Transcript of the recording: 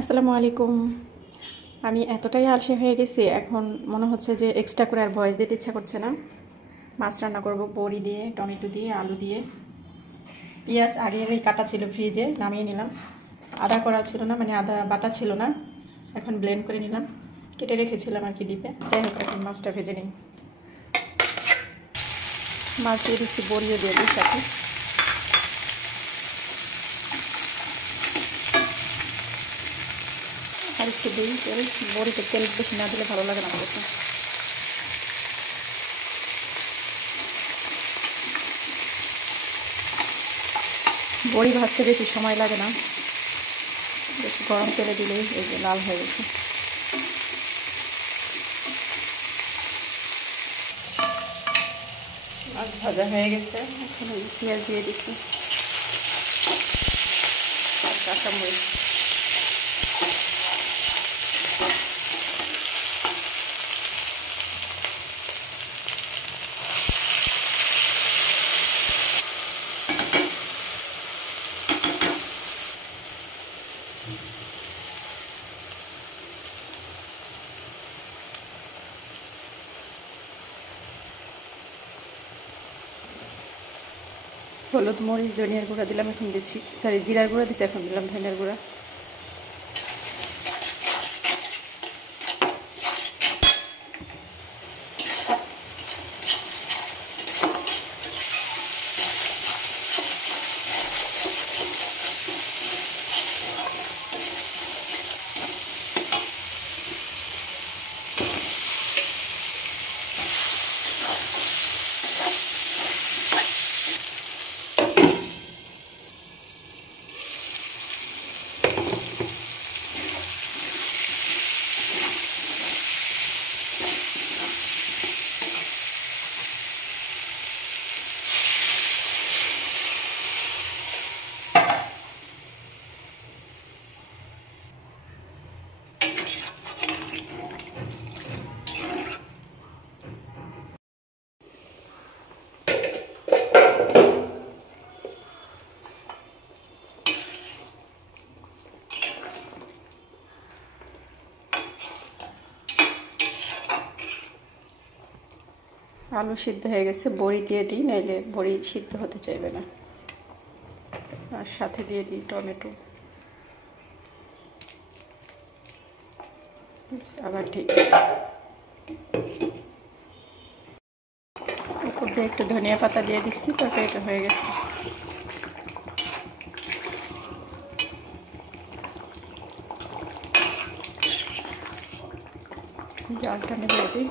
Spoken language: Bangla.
আসসালামু আলাইকুম। আমি এতটাই আলসে হয়ে গেছি, এখন মনে হচ্ছে যে এক্সট্রা করে আর ভয়েস দিতে ইচ্ছা করছে না। মাছ রান্না করব বড়ি দিয়ে, টমেটো দিয়ে, আলু দিয়ে। পেঁয়াজ আগেরই কাটা ছিল, ফ্রিজে নামিয়ে নিলাম। আদা করা ছিল না, মানে আদা বাটা ছিল না, এখন ব্লেন্ড করে নিলাম। কেটে রেখেছিলাম আর কি ডিপে। যাই হোক, এখন মাছটা ভেজে নিই। মাছ দিয়ে দিচ্ছি, বড়িও দিয়ে দিই সাথে। আর একটু দিই, বড়িতে তেল বেশি না দিলে ভালো লাগে না আমার কাছে। বড়ি ভাজতে বেশি সময় লাগে না, বেশি গরম তেলে দিলেই এই যে লাল হয়ে গেছে। মাছ ভাজা হয়ে গেছে, এখন এই পেঁয়াজ দিয়ে দিচ্ছি আর কাঁচামরিচ। হলুদ, মরিচ, ধনিয়ার গুঁড়া দিলাম, এখন দিচ্ছি জিরার গুঁড়া দিচ্ছি, এখন দিলাম ধনিয়ার গুঁড়া। আলু সিদ্ধ হয়ে গেছে, বড়ি দিয়ে দিই, নাইলে বড়ি সিদ্ধ হতে চাইবে না। আর সাথে দিয়ে দিই টমেটো। আবার ঠিক উপর দিয়ে একটু ধনিয়া পাতা দিয়ে দিচ্ছি, তরকারিটা হয়ে গেছে। জালটা নিভিয়ে দিই।